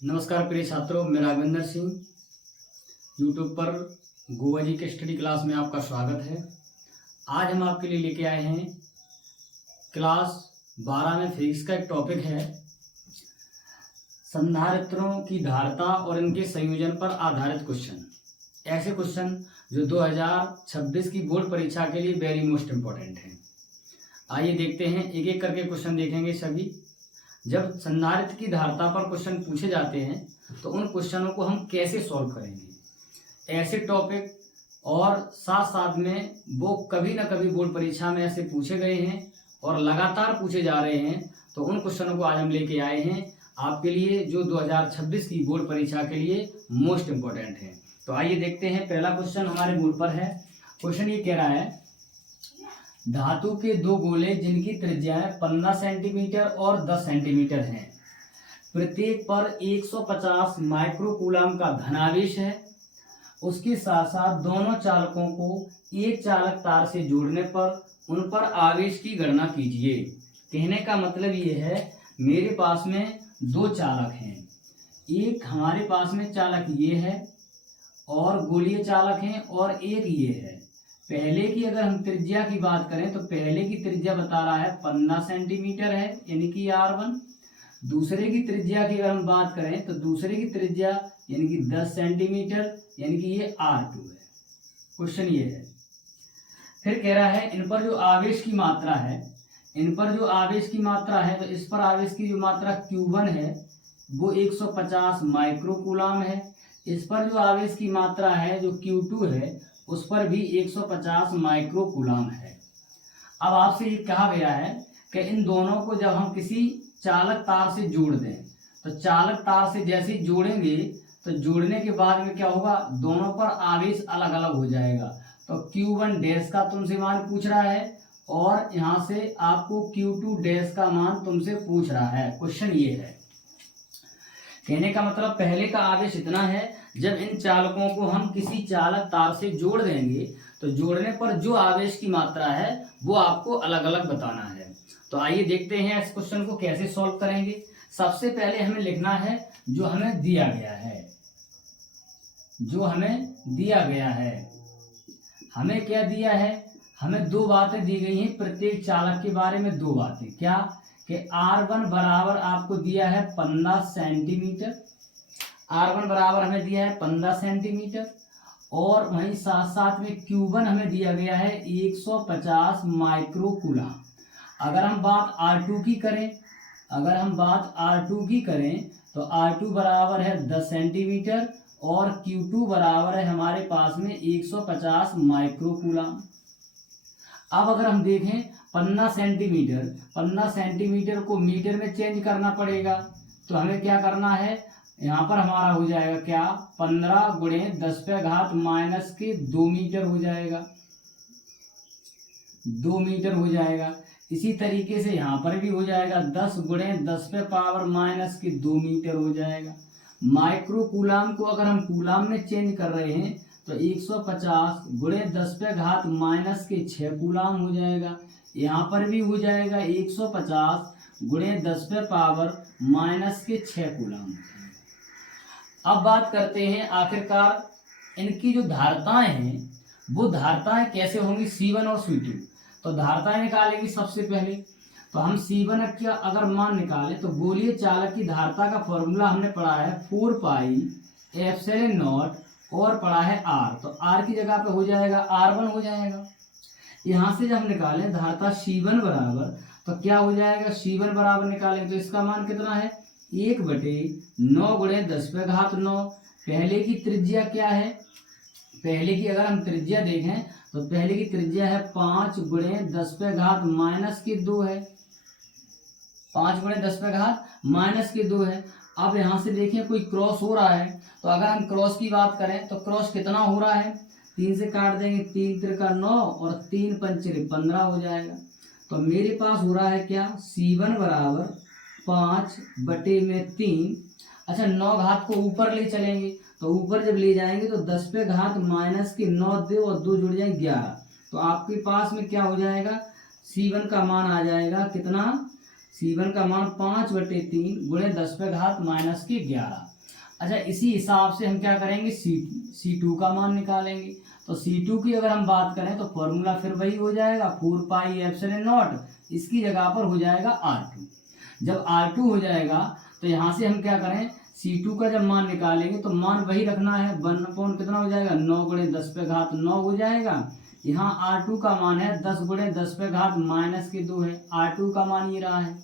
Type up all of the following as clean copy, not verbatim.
नमस्कार प्रिय छात्रों, मैं राघवेंद्र सिंह यूट्यूब पर गोवा जी के स्टडी क्लास में आपका स्वागत है। आज हम आपके लिए लेके आए हैं क्लास 12 में फिजिक्स का एक टॉपिक है संधारित्रों की धारिता और इनके संयोजन पर आधारित क्वेश्चन। ऐसे क्वेश्चन जो 2026 की बोर्ड परीक्षा के लिए वेरी मोस्ट इम्पोर्टेंट हैं। आइए देखते हैं, एक एक करके क्वेश्चन देखेंगे सभी। जब संधारित्र की धारिता पर क्वेश्चन पूछे जाते हैं तो उन क्वेश्चनों को हम कैसे सॉल्व करेंगे, ऐसे टॉपिक और साथ साथ में वो कभी ना कभी बोर्ड परीक्षा में ऐसे पूछे गए हैं और लगातार पूछे जा रहे हैं। तो उन क्वेश्चनों को आज हम लेके आए हैं आपके लिए, जो 2026 की बोर्ड परीक्षा के लिए मोस्ट इम्पोर्टेंट है। तो आइए देखते हैं, पहला क्वेश्चन हमारे बोर्ड पर है। क्वेश्चन ये कह रहा है, धातु के दो गोले जिनकी त्रिज्याएं 15 सेंटीमीटर और 10 सेंटीमीटर हैं, प्रत्येक पर 150 माइक्रोकूलम का धनावेश है। उसके साथ साथ दोनों चालकों को एक चालक तार से जोड़ने पर उन पर आवेश की गणना कीजिए। कहने का मतलब ये है, मेरे पास में दो चालक हैं, एक हमारे पास में चालक ये है और गोलीय चालक हैं और एक ये है। पहले की अगर हम त्रिज्या की बात करें तो पहले की त्रिज्या बता रहा है 15 सेंटीमीटर है, यानी कि R1। दूसरे की त्रिज्या की अगर हम बात करें तो दूसरे की त्रिज्या यानी कि 10 सेंटीमीटर, यानी कि ये R2 है। क्वेश्चन ये है, फिर कह रहा है इन पर जो आवेश की मात्रा है, तो इस पर आवेश की जो मात्रा Q1 है वो 150 माइक्रोकूलम है। इस पर जो आवेश की मात्रा है जो Q2 है उस पर भी 150 माइक्रोकूलम है। अब आपसे ये कहा गया है कि इन दोनों को जब हम किसी चालक तार से जोड़ दें, तो चालक तार से जैसे ही जोड़ेंगे तो जोड़ने के बाद में क्या होगा, दोनों पर आवेश अलग अलग हो जाएगा। तो Q1 डैश का तुमसे मान पूछ रहा है और यहाँ से आपको Q2 डैश का मान तुमसे पूछ रहा है। क्वेश्चन ये है, कहने का मतलब पहले का आवेश इतना है, जब इन चालकों को हम किसी चालक तार से जोड़ देंगे तो जोड़ने पर जो आवेश की मात्रा है वो आपको अलग अलग बताना है। तो आइए देखते हैं इस क्वेश्चन को कैसे सॉल्व करेंगे। सबसे पहले हमें लिखना है जो हमें दिया गया है, हमें क्या दिया है, हमें दो बातें दी गई हैं प्रत्येक चालक के बारे में। दो बातें क्या कि R1 बराबर आपको दिया है 15 सेंटीमीटर, R1 बराबर हमें दिया है 15 सेंटीमीटर, और वहीं साथ साथ में Q1 हमें दिया गया है 150 माइक्रोकूलम। अगर हम बात R2 की करें तो R2 बराबर है 10 सेंटीमीटर और Q2 बराबर है हमारे पास में 150 माइक्रोकूलम। अब अगर हम देखें 15 सेंटीमीटर को मीटर में चेंज करना पड़ेगा। तो हमें क्या करना है, यहाँ पर हमारा हो जाएगा क्या, 15 गुणे 10 पे घात माइनस के 2 मीटर हो जाएगा, 2 मीटर हो जाएगा। इसी तरीके से यहाँ पर भी हो जाएगा 10 गुणे 10 पे पावर माइनस के 2 मीटर हो जाएगा। माइक्रोकूलम को अगर हम कूलम में चेंज कर रहे हैं तो 150 गुणे 10 पे घात माइनस के 6 कूलम हो जाएगा। यहाँ पर भी हो जाएगा 150 गुणे 10 पे पावर माइनस के 6 कूलम। अब बात करते हैं आखिरकार इनकी जो धारिताएं हैं वो धारिताएं कैसे होंगी, C1 और C2। तो धारिताएं निकालेंगे सबसे पहले। तो हम C1 का अगर मान निकालें तो गोलीय चालक की धारिता का फॉर्मूला हमने पढ़ा है 4 पाई एप्सिलॉन नॉट और पढ़ा है R। तो R की जगह पे हो जाएगा R1 हो जाएगा। यहाँ से जब हम निकालें धारिता C1 बराबर, तो क्या हो जाएगा, C1 बराबर निकालें तो इसका मान कितना है, 1/9 गुणे 10 पे घात 9। पहले की त्रिज्या क्या है, पहले की अगर हम त्रिज्या देखें तो पहले की त्रिज्या है 5 गुणे 10 पे घात माइनस के 2 है, 5 गुणे 10 पे घात माइनस के 2 है। अब यहाँ से देखें कोई क्रॉस हो रहा है, तो अगर हम क्रॉस की बात करें तो क्रॉस कितना हो रहा है, 3 से काट देंगे, 3 त्रिका 9 और 3 पंचे 15 हो जाएगा। तो मेरे पास हो रहा है क्या, C1 बराबर 5/3। अच्छा, 9 घात को ऊपर ले चलेंगे, तो ऊपर जब ले जाएंगे तो 10 पे घात माइनस के 9 दे और 2 जुड़ जाए 11। तो आपके पास में क्या हो जाएगा, C1 का मान आ जाएगा कितना, C1 का मान 5/3 गुणे 10 पे घात माइनस के 11। अच्छा, इसी हिसाब से हम क्या करेंगे, C2 का मान निकालेंगे। तो C2 की अगर हम बात करें तो फॉर्मूला फिर वही हो जाएगा 4 पाई एप्सिलॉन नॉट, इसकी जगह पर हो जाएगा R2। जब R2 हो जाएगा तो यहाँ से हम क्या करें, C2 का जब मान निकालेंगे तो मान वही रखना है, 1 कितना हो जाएगा, 9 गुणे 10 पे घात 9 हो जाएगा। यहाँ R2 का मान है 10 गुणे 10 पे घात -2 है, R2 का मान ये रहा है।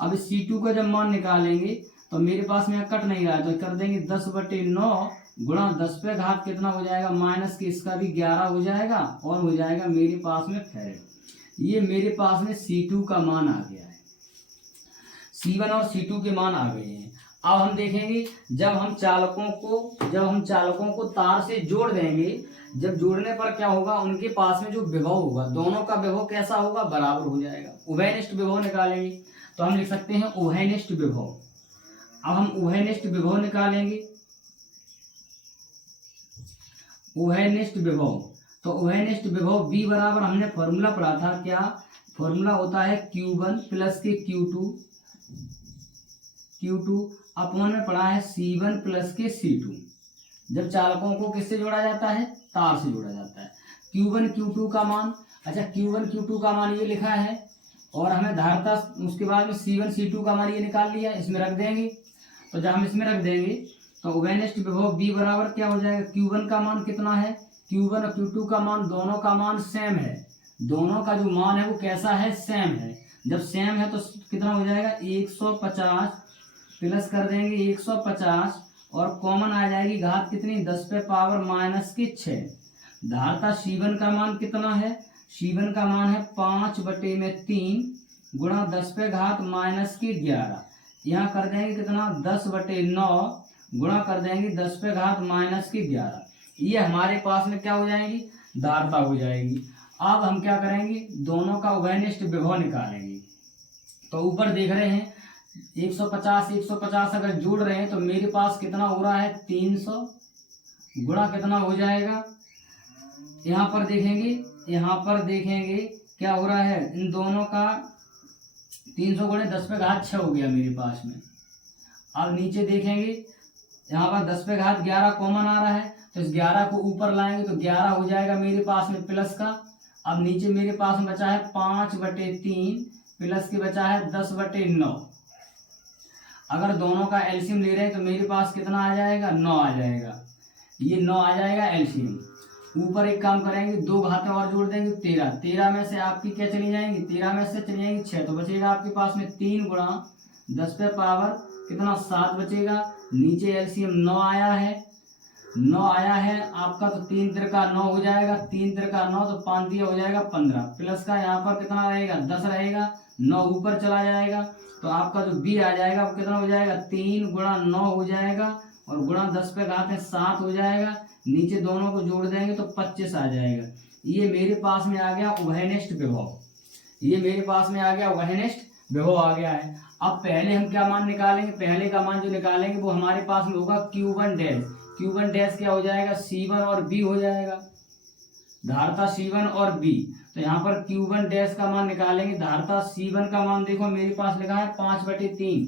अब C2 का जब मान निकालेंगे तो मेरे पास में कट नहीं रहा है, तो कर देंगे 10/9 गुणा 10 पे घात कितना हो जाएगा, माइनस के इसका भी 11 हो जाएगा, और हो जाएगा मेरे पास में फैरेड। ये मेरे पास में C2 का मान आ गया है। C1 और C2 के मान आ गए हैं। अब हम देखेंगे जब हम चालकों को तार से जोड़ देंगे, जब जोड़ने पर क्या होगा, उनके पास में जो विभव होगा, दोनों का विभव कैसा होगा, बराबर हो जाएगा। उभयनिष्ठ विभव निकालेंगे तो हम लिख सकते हैं उभयनिष्ठ विभव। अब हम उभयनिष्ठ विभव निकालेंगे, उभयनिष्ठ विभव। तो उभयनिष्ठ विभव B बराबर, हमने फॉर्मूला पढ़ा था, क्या फॉर्मूला होता है, Q1 प्लस के Q2 अपॉन में पढ़ा है C1 प्लस के C2। जब चालकों को किससे जोड़ा जाता है, तार से जोड़ा जाता है। Q1 Q2 का मान, अच्छा Q1 Q2 का मान ये लिखा है, और हमें धारता, उसके बाद में C1 C2 का मान ये निकाल लिया, इसमें रख देंगे। तो जब हम इसमें रख देंगे तो उभयनिष्ठ विभव B बराबर क्या हो जाएगा, Q1 का मान कितना है, Q1 और Q2 का मान, दोनों का मान सेम है, दोनों का जो मान है वो कैसा है, सेम है। जब सेम है तो कितना हो जाएगा, 150 प्लस कर देंगे 150, और कॉमन आ जाएगी घात कितनी, 10 पे पावर -6। धारता C1 का मान कितना है, C1 का मान है 5/3 गुणा 10 पे घात -11। यहाँ कर देंगे कितना, 10/9 गुणा कर देंगे 10 पे घात -11। ये हमारे पास में क्या हो जाएगी, धारता हो जाएगी। अब हम क्या करेंगे, दोनों का उभयनिष्ठ विभव निकालेंगे। तो ऊपर देख रहे हैं 150 अगर जोड़ रहे हैं तो मेरे पास कितना हो रहा है, 300 गुणा कितना हो जाएगा, यहाँ पर देखेंगे क्या हो रहा है, इन दोनों का 300 गुणे 10 पे घात 6 हो गया मेरे पास में। अब नीचे देखेंगे, यहाँ पर 10 पे घात 11 कॉमन आ रहा है, तो इस 11 को ऊपर लाएंगे तो 11 हो जाएगा मेरे पास में प्लस का। अब नीचे मेरे पास में बचा है 5/3 प्लस के बचा है 10/9। अगर दोनों का एलसीएम ले रहे हैं तो मेरे पास कितना आ जाएगा, 9 आ जाएगा, ये 9 आ जाएगा एलसीएम। ऊपर एक काम करेंगे, 2 घातें और जोड़ देंगे, 13 में से आपकी क्या चली जाएंगी, 13 में से चली जाएंगी 6, तो बचेगा आपके पास में 3 गुणा 10 पे पावर कितना, 7 बचेगा। नीचे एलसीएम 9 आया है आपका, तो 3 तिरका 9 हो जाएगा, 3 तिरका 9, तो 5 दिया हो जाएगा 15, प्लस का यहाँ पर कितना रहेगा, 10 रहेगा, 9 ऊपर चला जाएगा, तो आपका जो B आ जाएगा वो कितना हो जाएगा, 3 गुणा 9 हो जाएगा, और गुणा 10 पे घात है 7 हो जाएगा। नीचे दोनों को जोड़ देंगे तो 25 आ जाएगा। ये मेरे पास में आ गया उभयनिष्ठ विभव, ये मेरे पास में आ गया उभयनिष्ठ विभव आ गया है। अब पहले हम क्या मान निकालेंगे, पहले का मान जो निकालेंगे वो हमारे पास में होगा Q1 डैश क्या हो जाएगा, C1 और B हो जाएगा, धारता C1 और B। तो यहाँ पर Q1 डैश का मान निकालेंगे, धारता C1 का मान देखो मेरे पास लिखा है 5/3,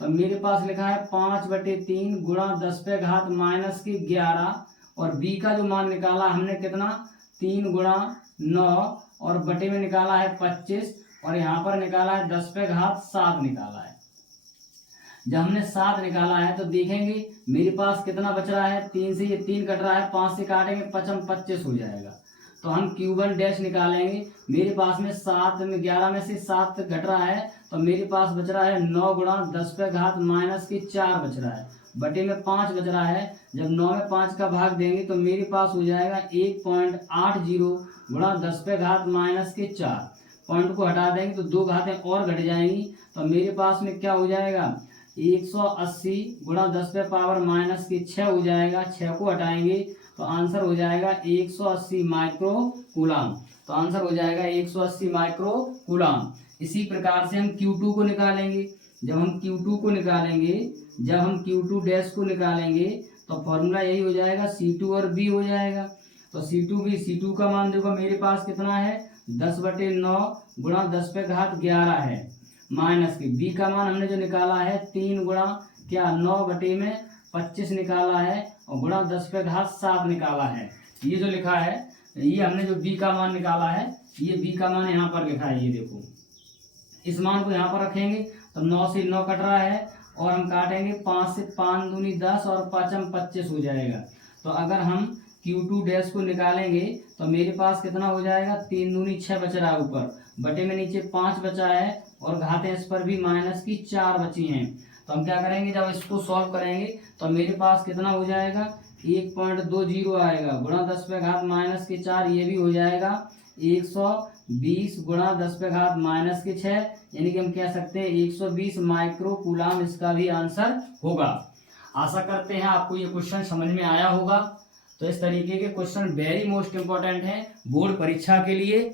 तो मेरे पास लिखा है 5/3 गुणा 10 पे घात -11, और B का जो मान निकाला हमने कितना, 3 गुणा 9, और बटे में निकाला है 25, और यहाँ पर निकाला है 10 पे घात 7 निकाला है। जब हमने 7 निकाला है तो देखेंगे मेरे पास कितना बच रहा है, 3 से ये 3 कट रहा है, 5 से काटेंगे 25 हो जाएगा। तो हम Q1 डैश निकालेंगे, मेरे पास में 7 में 11 में से 7 घट रहा है, तो मेरे पास बच रहा है 9 गुणा 10 पे घात -4 बच रहा है, बटे में 5 बच रहा है। जब 9 में 5 का भाग देंगे तो मेरे पास हो जाएगा 1.80 गुणा 10 पे घात -4। पॉइंट को हटा देंगे तो 2 घातें और घट जाएंगी, तो मेरे पास में क्या हो जाएगा, 180 गुणा 10 पे पावर -6 हो जाएगा। 6 को हटाएंगे तो आंसर हो जाएगा 180 माइक्रो कूलाम। तो आंसर हो जाएगा 180 माइक्रो कूलाम। इसी प्रकार से हम Q2 को निकालेंगे। जब हम Q2 डैश को निकालेंगे तो फॉर्मूला यही हो जाएगा, C2 और B हो जाएगा। तो C2 का मान देखो मेरे पास कितना है, 10/9 गुणा 10 पे घात 11 है, माइनस के B का मान हमने जो निकाला है 3 गुणा क्या 9/25 निकाला है और गुणा 10⁻7 निकाला है। ये जो लिखा है, ये हमने जो b का मान निकाला है, ये b का मान यहाँ पर लिखा है। ये देखो, इस मान को यहाँ पर रखेंगे तो 9 से 9 कट रहा है और हम काटेंगे 5 से 5 दूनी 10 और 5 25 हो जाएगा। तो अगर हम Q2 डैश को निकालेंगे तो मेरे पास कितना हो जाएगा, 3 दूनी 6 बच रहा है ऊपर, बटे में नीचे 5 बचा है और घातें इस पर भी -4 बची हैं। तो हम क्या करेंगे, जब इसको सॉल्व करेंगे तो मेरे पास कितना हो जाएगा, 1.20 आएगा गुणा 10⁻⁻4, ये भी हो जाएगा 120 गुणा 10⁻⁻6, यानी कि हम कह सकते हैं 120 माइक्रो कूलाम इसका भी आंसर होगा। आशा करते हैं आपको ये क्वेश्चन समझ में आया होगा। तो इस तरीके के क्वेश्चन वेरी मोस्ट इम्पोर्टेंट हैं बोर्ड परीक्षा के लिए।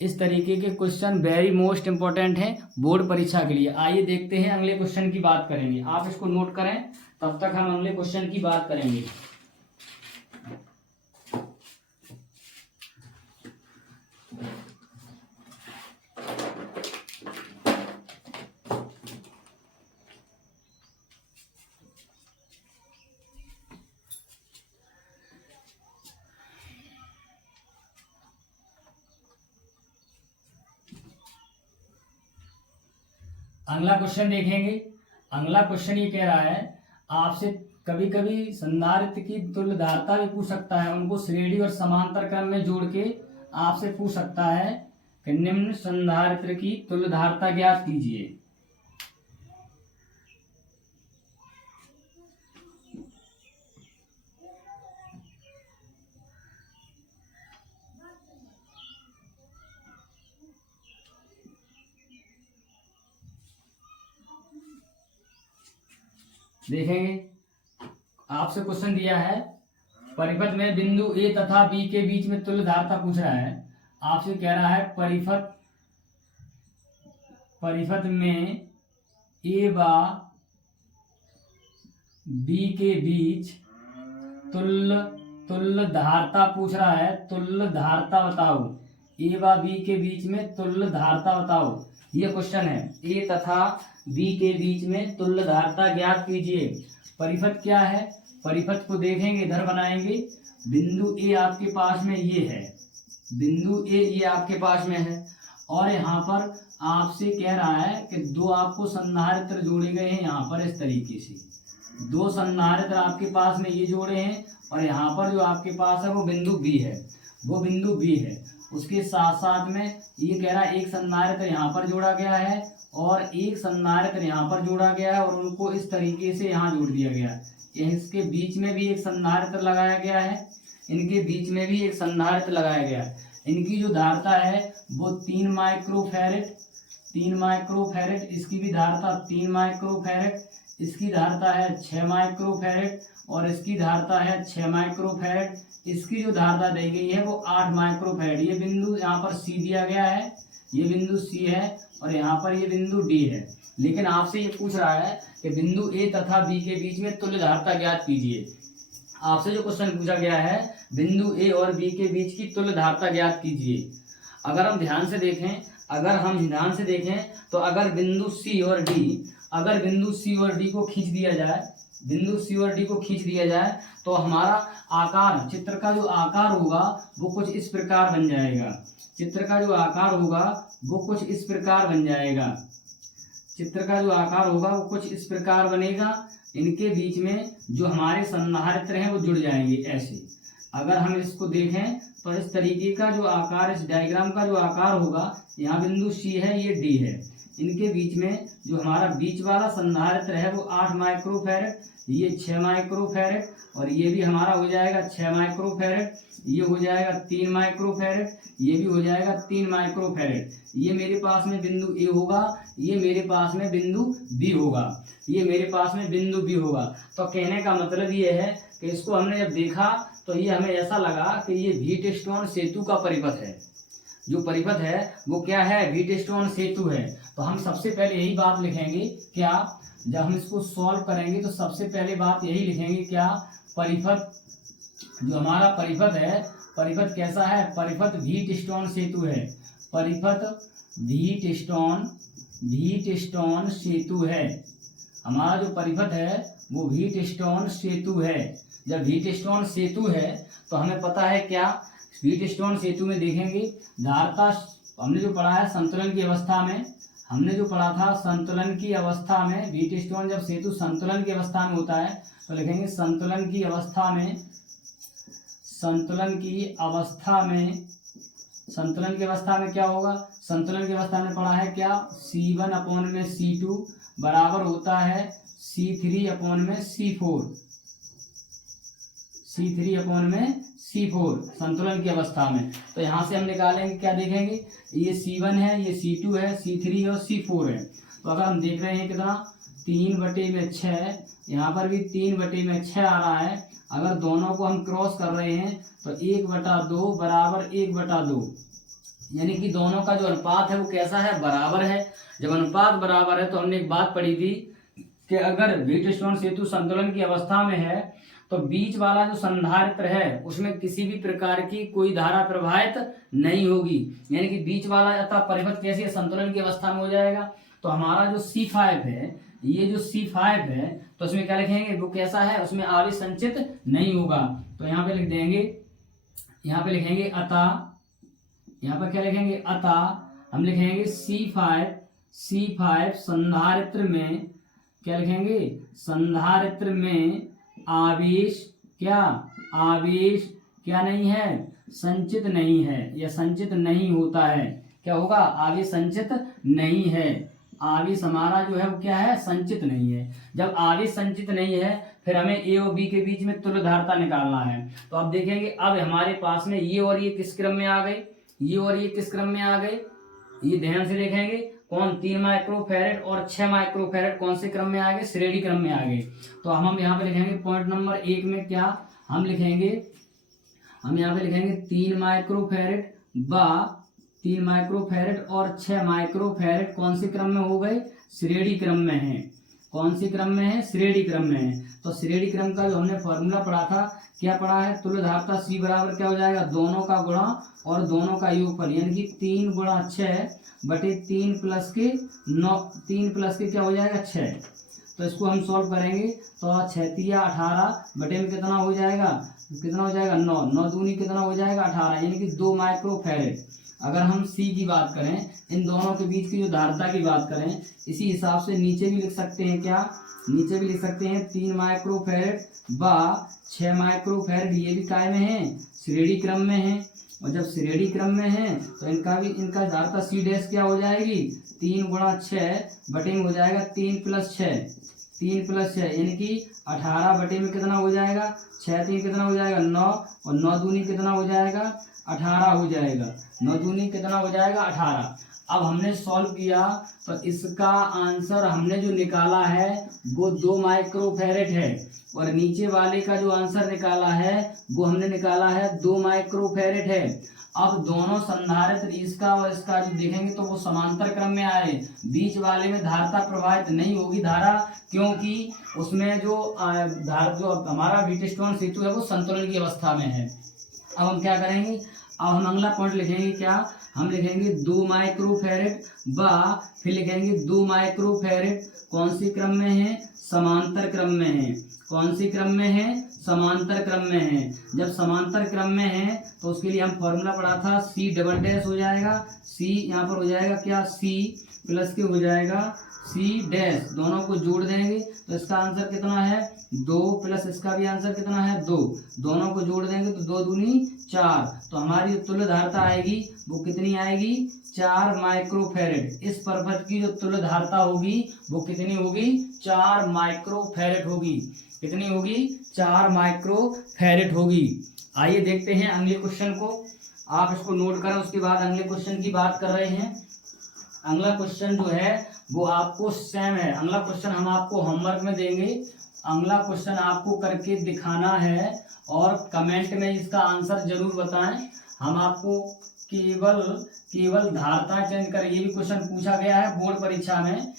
इस तरीके के क्वेश्चन वेरी मोस्ट इम्पोर्टेंट हैं बोर्ड परीक्षा के लिए। आइए देखते हैं, अगले क्वेश्चन की बात करेंगे। आप इसको नोट करें, तब तक हम अगले क्वेश्चन की बात करेंगे। अगला क्वेश्चन देखेंगे। अगला क्वेश्चन ये कह रहा है, आपसे कभी कभी संधारित्र की तुल्यधारता भी पूछ सकता है, उनको श्रेणी और समांतर क्रम में जोड़ के आपसे पूछ सकता है कि निम्न संधारित्र की तुल्यधारता ज्ञात कीजिए। देखेंगे, आपसे क्वेश्चन दिया है, परिपथ में बिंदु ए तथा बी के बीच में तुल्यधारता पूछ रहा है। आपसे कह रहा है परिपथ में ए व बी के बीच तुल्यधारता पूछ रहा है। तुल्यधारता बताओ, ए व बी के बीच में तुल्यधारता बताओ, ये क्वेश्चन है। ए तथा बी के बीच में तुल्यधारता ज्ञात कीजिए। परिपथ क्या है, परिपथ को देखेंगे, इधर बनाएंगे। बिंदु ए आपके पास में ये है, बिंदु ए ये आपके पास में है और यहाँ पर आपसे कह रहा है कि दो आपको संधारित्र जोड़े गए हैं। यहाँ पर इस तरीके से दो संधारित्र आपके पास में ये जोड़े हैं और यहाँ पर जो आपके पास है वो बिंदु बी है, वो बिंदु बी है। उसके साथ साथ में ये कह रहा है एक संधारित्र यहाँ पर जोड़ा गया है और एक संधारित्र यहाँ पर जोड़ा गया है और उनको इस तरीके से यहाँ जोड़ दिया गया है। इसके बीच में भी एक संधारित्र लगाया गया है, इनके बीच में भी एक संधारित्र लगाया गया है। इनकी जो धारता है वो 3 माइक्रोफैरेड, 3 माइक्रोफैरेड, इसकी भी धारता 3 माइक्रोफैरेड, इसकी धारता है 6 माइक्रोफैरेड और इसकी धारता है 6 माइक्रोफैरेड। इसकी जो धारता दी गई है वो 8 माइक्रोफैरेड। ये बिंदु यहाँ पर सी दिया गया है, ये बिंदु सी है और यहाँ पर ये बिंदु डी है। लेकिन आपसे ये पूछ रहा है कि बिंदु ए तथा बी के बीच में तुल्यधारता ज्ञात कीजिए। आपसे जो क्वेश्चन पूछा गया है, बिंदु ए और बी के बीच की तुल्यधारता ज्ञात कीजिए। अगर हम ध्यान से देखें, तो अगर बिंदु सी और डी, अगर बिंदु सी और डी को खींच दिया जाए, बिंदु सी और डी को खींच दिया जाए तो हमारा आकार, चित्र का जो आकार होगा वो कुछ इस प्रकार बन जाएगा। चित्र का जो आकार होगा वो कुछ इस प्रकार बन जाएगा। चित्र का जो आकार होगा वो कुछ इस प्रकार बनेगा। इनके बीच में जो हमारे संधारित्र हैं वो जुड़ जाएंगे ऐसे। अगर हम इसको देखें तो इस तरीके का जो आकार, इस डायग्राम का जो आकार होगा, यहाँ बिंदु सी है, ये डी है, इनके बीच में जो हमारा बीच वाला संधारित्र है वो 8 माइक्रोफैरेड, ये 6 माइक्रोफैरेड और ये भी हमारा हो जाएगा 6 माइक्रोफैरेड, ये हो जाएगा 3 माइक्रोफैरेड, ये भी हो जाएगा 3 माइक्रोफैरेड। ये मेरे पास में बिंदु ए होगा, ये मेरे पास में बिंदु बी होगा, ये मेरे पास में बिंदु बी होगा। तो कहने का मतलब ये है कि इसको हमने जब देखा तो ये हमें ऐसा लगा कि ये व्हीटस्टोन सेतु का परिपथ है। जो परिपथ है वो क्या है, व्हीटस्टोन सेतु है। तो हम सबसे पहले यही बात लिखेंगे, क्या, जब हम इसको सॉल्व करेंगे तो सबसे पहले बात यही लिखेंगे, क्या, परिपथ, जो हमारा परिपथ है, परिपथ कैसा है, परिपथ व्हीटस्टोन सेतु है, परिपथ व्हीटस्टोन सेतु है। हमारा जो परिपथ है वो व्हीटस्टोन सेतु है। जब व्हीटस्टोन सेतु है तो हमें पता है क्या, व्हीटस्टोन सेतु में देखेंगे धारता, हमने जो पढ़ा है संतुलन की अवस्था में, हमने जो पढ़ा था संतुलन की अवस्था में, व्हीटस्टोन जब सेतु संतुलन की अवस्था में होता है तो लिखेंगे संतुलन की अवस्था में, संतुलन की अवस्था में, संतुलन की अवस्था में क्या होगा, संतुलन की अवस्था में पढ़ा है क्या, C1/C2 बराबर होता है C3/C4, C3/C4 संतुलन की अवस्था में। तो यहाँ से हम निकालेंगे क्या, देखेंगे ये C1 है, ये C2 है, C3 और C4 है। तो अगर हम देख रहे हैं कितना 3/6, यहाँ पर भी 3/6 आ रहा है। अगर दोनों को हम क्रॉस कर रहे हैं तो 1/2 बराबर 1/2, यानी कि दोनों का जो अनुपात है वो कैसा है, बराबर है। जब अनुपात बराबर है तो हमने एक बात पढ़ी थी कि अगर व्हीटस्टोन सेतु संतुलन की अवस्था में है तो बीच वाला जो संधारित्र है उसमें किसी भी प्रकार की कोई धारा प्रवाहित नहीं होगी, यानी कि बीच वाला अतः परिपथ कैसे संतुलन की अवस्था में हो जाएगा। तो हमारा जो C5 है, ये जो C5 है तो उसमें क्या लिखेंगे, वो कैसा है, उसमें आवेश संचित नहीं होगा। तो यहाँ पे लिख देंगे, यहाँ पे लिखेंगे अतः, यहाँ पर क्या लिखेंगे, अतः हम लिखेंगे C5 संधारित्र में क्या लिखेंगे, संधारित्र में आवेश क्या नहीं है, संचित नहीं है, या संचित नहीं होता है। क्या होगा, आवेश संचित नहीं है, आवेश हमारा जो है वो क्या है, संचित नहीं है। जब आवेश संचित नहीं है फिर हमें ए और बी के बीच में तुल्य धारता निकालना है। तो अब देखेंगे, अब हमारे पास में ये और ये किस क्रम में आ गए, ये और ये किस क्रम में आ गए, ये ध्यान से देखेंगे कौन, 3 माइक्रोफैरड और 6 माइक्रोफैरड कौन से क्रम में आ गए, श्रेणी क्रम में आ गए। तो हम यहाँ पे लिखेंगे पॉइंट नंबर 1 में क्या हम लिखेंगे, हम यहाँ पे लिखेंगे 3 माइक्रोफैरड और 6 माइक्रोफैरड कौन से क्रम में हो गए, श्रेणी क्रम में है। कौन सी क्रम में है, श्रेणी क्रम में है। तो श्रेणी क्रम का जो हमने फॉर्मूला पढ़ा था, क्या पढ़ा है, तुल्य धारता C बराबर क्या हो जाएगा, दोनों का गुणा और दोनों का योगफल, यानी कि 3 × 6 बटे 3 प्लस के 9, 3 प्लस के क्या हो जाएगा 6। तो इसको हम सॉल्व करेंगे तो 6 × 18 बटे में कितना हो जाएगा, 9, 9 दूनी कितना हो जाएगा 18, यानी कि 2 माइक्रोफैरड। अगर हम C की बात करें, इन दोनों के बीच की जो धारता की बात करें, इसी हिसाब से नीचे भी लिख सकते हैं, क्या नीचे भी लिख सकते हैं 3 माइक्रोफैरड व 6 माइक्रोफैरड, ये भी काय में है, श्रेणी क्रम में है। और जब श्रेणी क्रम में है तो इनका धारता C डैश क्या हो जाएगी, 3 × 6 बटे में हो जाएगा 3 + 6, यानी कि 18 बटे में कितना हो जाएगा, 6 3 कितना हो जाएगा 9, और 9 दूनी कितना हो जाएगा 18 हो जाएगा, 9 दूनी कितना हो जाएगा 18। अब हमने सॉल्व किया तो इसका आंसर हमने जो निकाला है वो 2 माइक्रोफैरड है, और नीचे वाले का जो आंसर निकाला है वो हमने निकाला है 2 माइक्रोफैरड है। अब दोनों संधारित्र इसका और इसका जो देखेंगे तो वो समांतर क्रम में आए, बीच वाले में धारता प्रवाहित नहीं होगी धारा, क्योंकि उसमें जो हमारा व्हीटस्टोन सेतु है वो संतुलन की अवस्था में है। अब हम क्या करेंगे, अब हम अगला पॉइंट लिखेंगे, क्या हम लिखेंगे 2 माइक्रोफैरड व फिर लिखेंगे 2 माइक्रोफैरड कौन सी क्रम में है, समांतर क्रम में है। कौन सी क्रम में है, समांतर क्रम में है। जब समांतर क्रम में है तो उसके लिए हम फॉर्मूला पढ़ा था, C डबल डैश हो जाएगा, C यहाँ पर हो जाएगा क्या, C प्लस के हो जाएगा C डैश, दोनों को जोड़ देंगे तो इसका आंसर कितना है 2, प्लस इसका भी आंसर कितना है 2, दोनों को जोड़ देंगे तो 2 दूनी 4। तो हमारी तुल्य धारता आएगी वो कितनी आएगी, 4 माइक्रोफैरड। इस परिपथ की जो तुल्य धारता होगी वो कितनी होगी, 4 माइक्रोफैरड होगी। कितनी होगी, 4 माइक्रोफैरड होगी। आइए देखते हैं अगले क्वेश्चन को, आप इसको नोट करें, उसके बाद अगले क्वेश्चन की बात कर रहे हैं। अगला क्वेश्चन जो है वो आपको सेम है। अगला क्वेश्चन हम आपको होमवर्क में देंगे, अगला क्वेश्चन आपको करके दिखाना है और कमेंट में इसका आंसर जरूर बताएं। हम आपको केवल धारता चेंज कर, ये भी क्वेश्चन पूछा गया है बोर्ड परीक्षा में,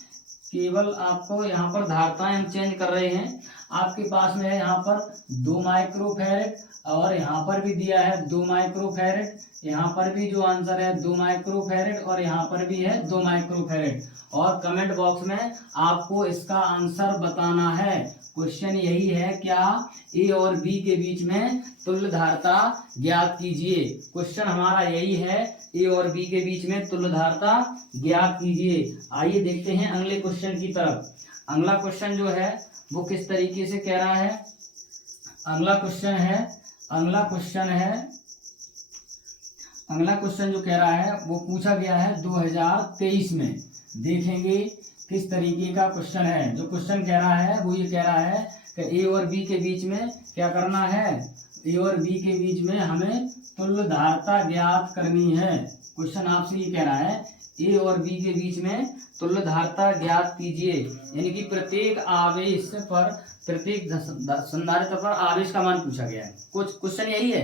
केवल आपको यहाँ पर धारताएं हम चेंज कर रहे हैं। आपके पास में है यहाँ पर 2 माइक्रोफैरड, और यहाँ पर भी दिया है 2 माइक्रोफैरेड, यहाँ पर भी जो आंसर है 2 माइक्रोफैरेड और यहाँ पर भी है 2 माइक्रोफैरेड। और कमेंट बॉक्स में आपको इसका आंसर बताना है। क्वेश्चन यही है, क्या ए और बी के बीच में तुल्यधारता ज्ञात कीजिए। क्वेश्चन हमारा यही है, ए और बी के बीच में तुल्यधारता ज्ञात कीजिए। आइए देखते हैं अगले क्वेश्चन की तरफ। अगला क्वेश्चन जो है वो किस तरीके से कह रहा है। अगला क्वेश्चन जो कह रहा है वो पूछा गया है 2023 में। देखेंगे किस तरीके का क्वेश्चन है। जो क्वेश्चन कह रहा है वो ये कह रहा है कि ए और बी के बीच में क्या करना है, ए और बी के बीच में हमें तुल्यधारता ज्ञात करनी है। क्वेश्चन आपसे ये कह रहा है, ए और बी के बीच में तुल्यधारता ज्ञात कीजिए, यानी कि प्रत्येक आवेश पर, प्रत्येक संधारित्र पर आवेश का मान पूछा गया है। कुछ क्वेश्चन यही है,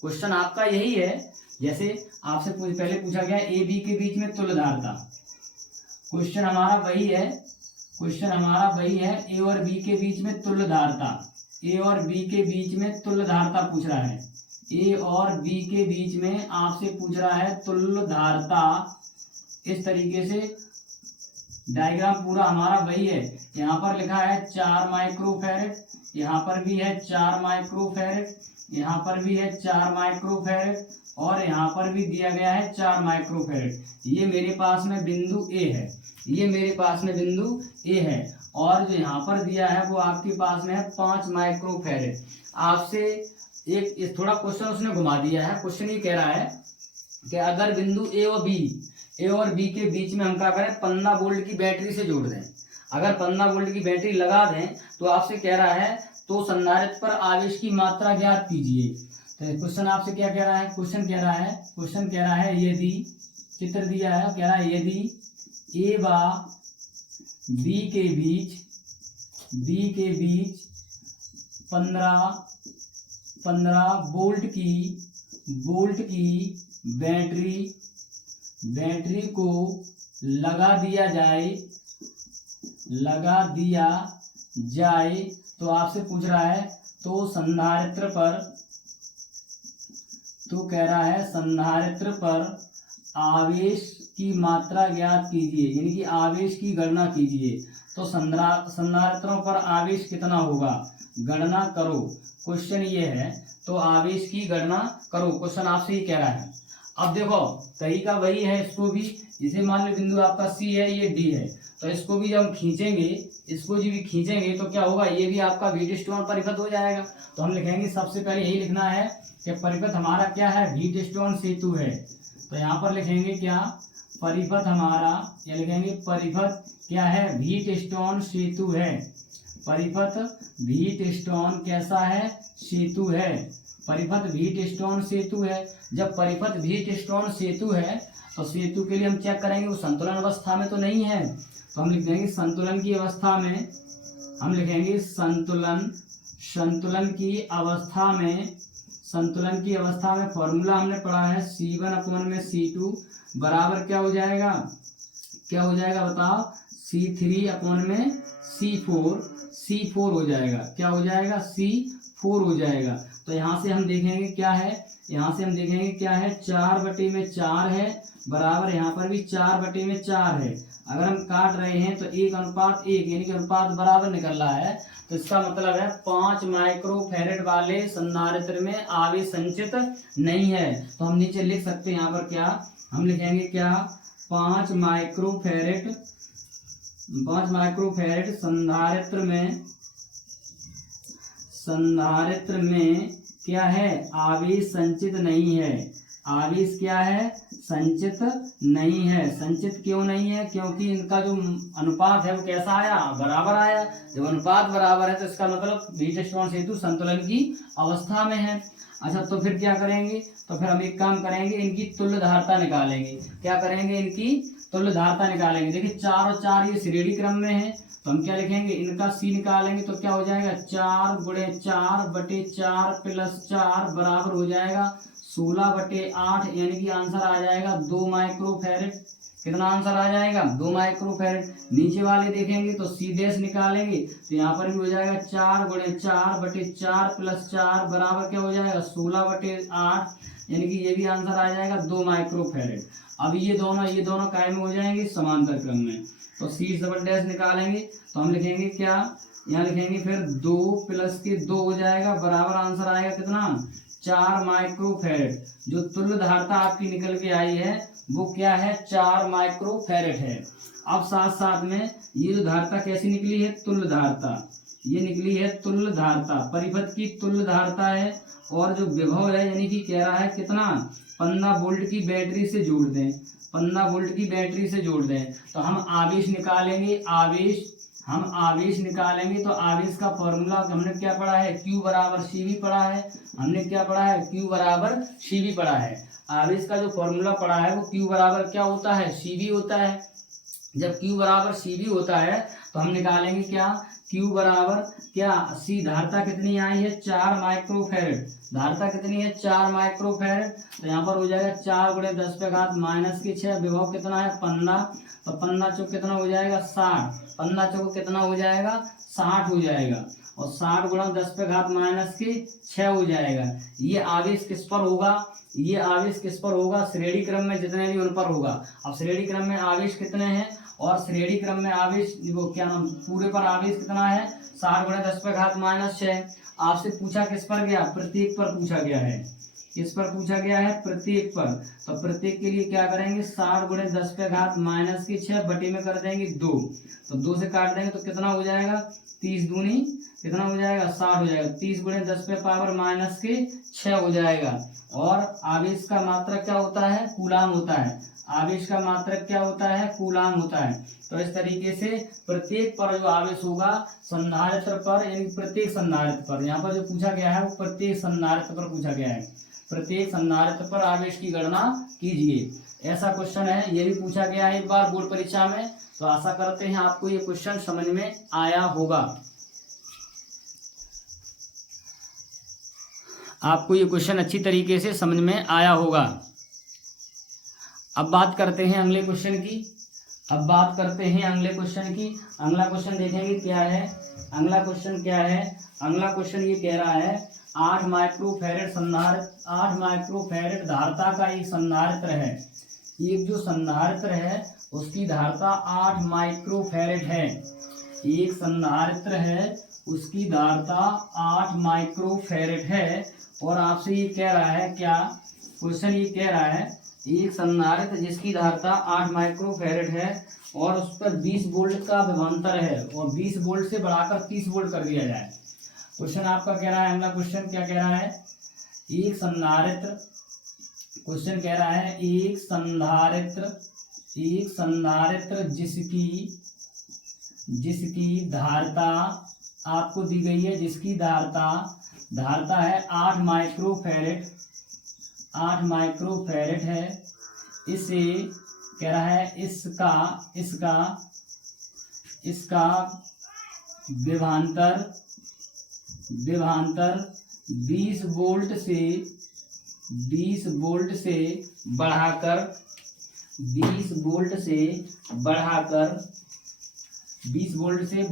क्वेश्चन आपका यही है। जैसे आपसे पहले पूछा गया ए बी के बीच में तुल्यधारता, क्वेश्चन हमारा वही है, ए और बी के बीच में तुल्यधारता, ए और बी के बीच में तुल्यधारता पूछ रहा है। ए और बी के बीच में आपसे पूछ रहा है तुल्यधारता। इस तरीके से डायग्राम पूरा हमारा वही है। यहाँ पर लिखा है 4 माइक्रोफैरेड, यहाँ पर भी है 4 माइक्रोफैरेड, यहाँ पर भी है 4 माइक्रोफैरेड और यहाँ पर भी दिया गया है 4 माइक्रोफैरेड। ये मेरे पास में बिंदु ए है, ये मेरे पास में बिंदु ए है। और जो यहाँ पर दिया है वो आपके पास में है 5 माइक्रोफैरेड। आपसे एक थोड़ा क्वेश्चन उसने घुमा दिया है। क्वेश्चन ये कह रहा है कि अगर बिंदु ए और बी के बीच में हम क्या करें, 15 वोल्ट की बैटरी से जोड़ दें। अगर 15 वोल्ट की बैटरी लगा दें तो आपसे कह रहा है तो संधारित्र पर आवेश की मात्रा ज्ञात कीजिए। तो क्वेश्चन आपसे क्या कह रहा है, क्वेश्चन कह रहा है यदि, चित्र दिया है, कह रहा है यदि ए व बी के बीच 15 वोल्ट की बैटरी को लगा दिया जाए तो आपसे पूछ रहा है तो संधारित्र पर, तो कह रहा है संधारित्र पर आवेश की मात्रा ज्ञात कीजिए, यानी कि आवेश की गणना कीजिए। तो संधारित्रों पर आवेश कितना होगा, गणना करो। क्वेश्चन ये है, तो आवेश की गणना करो। क्वेश्चन आपसे ही कह रहा है। अब देखो तरीका वही है, इसको भी, जैसे मान लो बिंदु आपका सी है, ये डी है, तो इसको भी जब हम खींचेंगे, तो क्या होगा, ये भी आपका व्हीटस्टोन परिपथ हो जाएगा। तो हम लिखेंगे, सबसे पहले यही लिखना है कि परिपथ हमारा क्या है, व्हीटस्टोन सेतु है। तो यहाँ पर लिखेंगे क्या, परिपथ हमारा, या लिखेंगे परिपथ क्या है, व्हीटस्टोन सेतु है। परिपथ व्हीटस्टोन कैसा है, सेतु है। परिपथ व्हीटस्टोन सेतु है। जब परिपथ व्हीटस्टोन सेतु है तो सेतु के लिए हम चेक करेंगे वो संतुलन अवस्था में तो नहीं है। तो हम लिख देंगे संतुलन की अवस्था में, हम लिखेंगे संतुलन की अवस्था में फॉर्मूला हमने पढ़ा है C1/C2 बराबर क्या हो जाएगा बताओ, C3/C4 हो जाएगा। क्या हो जाएगा, C4 हो जाएगा। तो यहाँ से हम देखेंगे क्या है, 4/4 है बराबर, यहाँ पर भी 4/4 है। अगर हम काट रहे हैं तो 1:1 यानी कि अनुपात बराबर निकल रहा है। तो इसका मतलब है 5 माइक्रोफैरेड वाले संधारित्र में आवेश संचित नहीं है। तो हम नीचे लिख सकते हैं, यहाँ पर क्या हम लिखेंगे, क्या 5 माइक्रोफैरेड संधारित्र में क्या है, आवेश संचित नहीं है। आवेश क्या है, संचित नहीं है। संचित क्यों नहीं है, क्योंकि इनका जो अनुपात है वो कैसा आया, बराबर आया। जब अनुपात बराबर है तो इसका मतलब व्हीटस्टोन सेतु संतुलन की अवस्था में है। अच्छा, तो फिर क्या करेंगे, तो फिर हम एक काम करेंगे, इनकी तुल्यधारता निकालेंगे। क्या करेंगे, इनकी तुल्यधारता निकालेंगे। देखिए 4 और 4 ये श्रेणी क्रम में है, तो हम क्या लिखेंगे, इनका C निकालेंगे तो क्या हो जाएगा, 4/4 + 4 बराबर हो जाएगा 16/8, यानी कि आंसर आ जाएगा 2 माइक्रोफैरेड। कितना आंसर आ जाएगा 2 माइक्रोफैरेड। नीचे वाले देखेंगे तो सीधे निकालेंगे तो यहाँ पर भी हो जाएगा 4/4/4 + 4 बराबर क्या हो जाएगा 16/8, यानी कि ये भी आंसर आ जाएगा 2 माइक्रोफैरेड। अब ये दोनों काय में हो जाएंगे समांतर क्रम में, तो सी डबल डैश निकालेंगे तो हम लिखेंगे क्या, यहाँ लिखेंगे फिर 2 + 2 हो जाएगा बराबर आंसर आएगा कितना 4 माइक्रोफैरेड। जो तुल्य धारता आपकी निकल के आई है वो क्या है 4 माइक्रोफैरेड है। अब साथ साथ में ये जो धारता कैसी निकली है तुल्य धारता, ये निकली है तुल्य धारता, परिपथ की तुल्य धारता है। और जो विभव है यानी कि कह रहा है कितना 15 वोल्ट की बैटरी से जोड़ दें, 15 वोल्ट की बैटरी से जोड़ दें। तो हम आवेश निकालेंगे, हम आवेश निकालेंगे तो आवेश का फॉर्मूला हमने क्या पढ़ा है Q बराबर CV पढ़ा है, हमने क्या पढ़ा है Q बराबर CV पढ़ा है। आवेश का जो फॉर्मूला पढ़ा है वो Q बराबर क्या होता है CV होता है। जब Q बराबर CV होता है तो हम निकालेंगे क्या Q बराबर क्या C धारता कितनी आई है 4 माइक्रोफैरेड, धारता कितनी है 4 माइक्रोफैरेड। तो यहाँ पर हो जाएगा 4×10⁻⁻⁶, विभव कितना है 15, तो 15 चौक कितना हो जाएगा 60, 15 चौक कितना हो जाएगा 60 हो जाएगा, और 60×10⁻⁶ हो जाएगा। ये आवेश किस पर होगा, ये आवेश किस पर होगा श्रेणी क्रम में जितने भी उन पर होगा। अब श्रेणी क्रम में आवेश कितने हैं, और श्रेणी क्रम में आवेश वो क्या नाम पूरे पर आवेश कितना है 60×10⁻⁶। आपसे पूछा किस पर गया प्रत्येक पर पूछा गया है, किस पर पूछा गया है प्रत्येक पर। तो प्रत्येक के लिए क्या करेंगे 60×10⁻⁶ बटे में कर देंगे 2, तो 2 से काट देंगे तो कितना हो जाएगा 30 दूनी कितना हो जाएगा 60 हो जाएगा, 30×10⁻⁶ हो जाएगा। और आवेश का मात्रक क्या होता है कूलाम होता है, आवेश का मात्रक क्या होता है कूलाम होता है। तो इस तरीके से प्रत्येक पर जो आवेश होगा संधारित्र पर, यानी प्रत्येक संधारित्र पर, यहाँ पर जो पूछा गया है वो प्रत्येक संधारित्र पर पूछा गया है, प्रत्येक संधारित्र पर आवेश की गणना कीजिए। ऐसा क्वेश्चन है, ये भी पूछा गया है एक बार बोर्ड परीक्षा में। तो आशा करते हैं आपको ये क्वेश्चन समझ में आया होगा, आपको ये क्वेश्चन अच्छी तरीके से समझ में आया होगा। अब बात करते हैं अगले क्वेश्चन की, अब बात करते हैं अगले क्वेश्चन की। अगला क्वेश्चन देखेंगे क्या है, अगला क्वेश्चन क्या है, अगला क्वेश्चन ये कह रहा है 8 माइक्रोफैरेड संधारित्र, 8 माइक्रोफैरेड धारता का एक संधारित्र है, एक जो संधारित्र है उसकी धारता 8 माइक्रोफैरेड है, एक संधारित्र है उसकी धारता 8 माइक्रोफैरेड है। और आपसे ये कह रहा है क्या क्वेश्चन ये कह रहा है एक संधारित्र जिसकी धारता 8 माइक्रोफैरेड है और उस पर 20 वोल्ट का विभवांतर है और 20 वोल्ट से बढ़ाकर 30 वोल्ट कर दिया जाए। क्वेश्चन आपका कह रहा है, अगला क्वेश्चन क्या कह रहा है एक संधारित्र, क्वेश्चन कह रहा है एक संधारित्र जिसकी धारता आपको दी गई है, जिसकी धारता है 8 माइक्रोफैरेड है। इसे कह रहा है इसका विभवांतर 20 वोल्ट से बढ़ाकर 20 वोल्ट से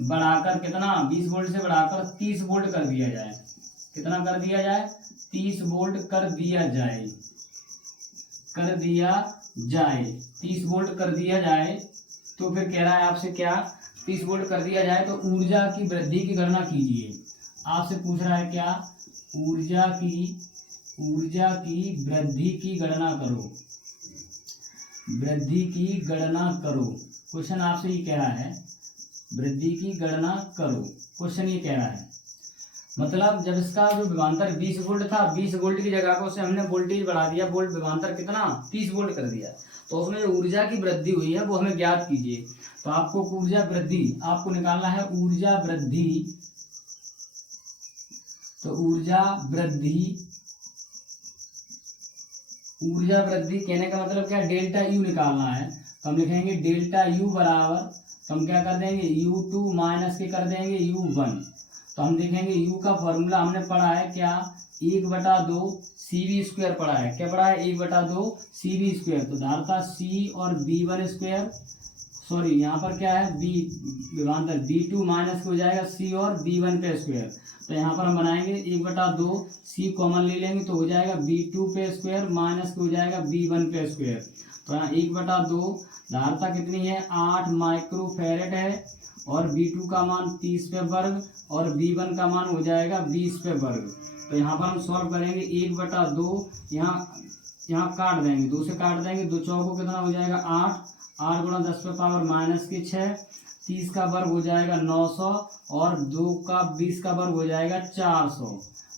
बढ़ाकर कितना 20 वोल्ट से बढ़ाकर 30 वोल्ट कर दिया जाए। कितना कर दिया जाए 30 वोल्ट कर दिया जाए 30 वोल्ट कर दिया जाए। तो फिर कह रहा है आपसे क्या 30 वोल्ट कर दिया जाए तो ऊर्जा की वृद्धि की गणना कीजिए। आपसे पूछ रहा है क्या ऊर्जा की वृद्धि की गणना करो, क्वेश्चन आपसे ये कह रहा है वृद्धि की गणना करो, क्वेश्चन ये कह रहा है। मतलब जब इसका जो विभवांतर 20 वोल्ट था, 20 वोल्ट की जगह पर उसे हमने वोल्टेज बढ़ा दिया, वोल्ट विभवांतर कितना 30 वोल्ट कर दिया, तो उसमें जो ऊर्जा की वृद्धि हुई है वो हमें ज्ञात कीजिए। तो आपको ऊर्जा वृद्धि आपको निकालना है ऊर्जा वृद्धि। तो ऊर्जा वृद्धि कहने का मतलब क्या डेल्टा यू निकालना है। तो हम लिखेंगे डेल्टा यू बराबर, तो हम क्या कर देंगे U2 माइनस के कर देंगे U1। तो हम देखेंगे u का फॉर्मूला हमने पढ़ा है क्या, 1/2 cv² पढ़ा है। क्या पढ़ा है, 1/2 cv²। तो धारता c और b1 स्क्वायर, सॉरी यहाँ पर क्या है b विभांतर b2 माइनस हो जाएगा c और b1 पे स्क्वायर। तो यहाँ पर हम बनाएंगे 1/2 c कॉमन ले लेंगे तो हो जाएगा b2 पे स्क्वायर माइनस हो जाएगा b1 पे स्क्वायर। तो यहाँ 1/2 धारता कितनी है 8 माइक्रोफैरेड है और b2 का मान 30 पे वर्ग और b1 का मान हो जाएगा 20 पे वर्ग। तो यहाँ पर हम सॉल्व करेंगे 1/2 यहाँ काट देंगे, 2 से काट देंगे, 2 चौको कितना हो जाएगा 8, 8 गुणा 10 पे पावर -6, 30 का वर्ग हो जाएगा 900 और 2 का 20 का वर्ग हो जाएगा 400।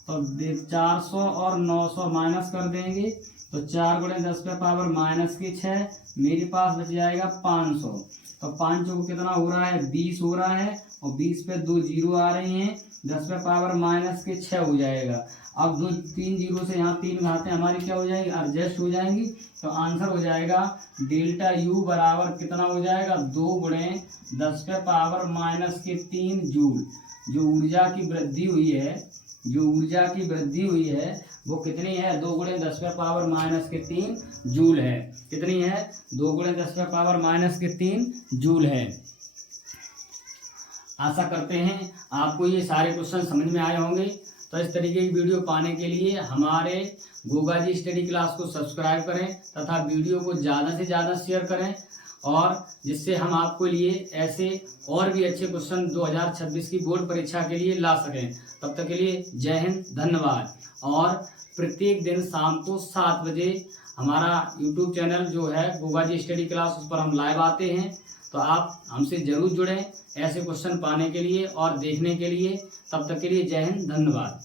तो 400 और 900 माइनस कर देंगे तो 4 गुणे 10 पे पावर -6, मेरे पास बच जाएगा 500। तो 5 को कितना हो रहा है 20 हो रहा है और 20 पे 2 जीरो आ रही हैं, 10 पे पावर -6 हो जाएगा। अब 3 जीरो से यहाँ 3 घातें हमारी क्या हो जाएगी एडजस्ट हो जाएंगी। तो आंसर हो जाएगा डेल्टा यू बराबर कितना हो जाएगा 2 गुणे 10 पे पावर -3 जूल। जो ऊर्जा की वृद्धि हुई है, जो ऊर्जा की वृद्धि हुई है वो कितनी है 2 गुणे 10 पे पावर -3 जूल है। कितनी है 2 गुणे 10 पे पावर -3 जूल है। आशा करते हैं आपको ये सारे क्वेश्चन समझ में आए होंगे। तो इस तरीके की वीडियो पाने के लिए हमारे गोगा जी स्टडी क्लास को सब्सक्राइब करें तथा वीडियो को ज़्यादा से ज़्यादा शेयर करें, और जिससे हम आपको लिए ऐसे और भी अच्छे क्वेश्चन 2026 की बोर्ड परीक्षा के लिए ला सकें। तब तक के लिए जय हिंद, धन्यवाद। और प्रत्येक दिन शाम को 7 बजे हमारा YouTube चैनल जो है गोगा जी स्टडी क्लास, उस पर हम लाइव आते हैं। तो आप हमसे ज़रूर जुड़ें ऐसे क्वेश्चन पाने के लिए और देखने के लिए। तब तक के लिए जय हिंद, धन्यवाद।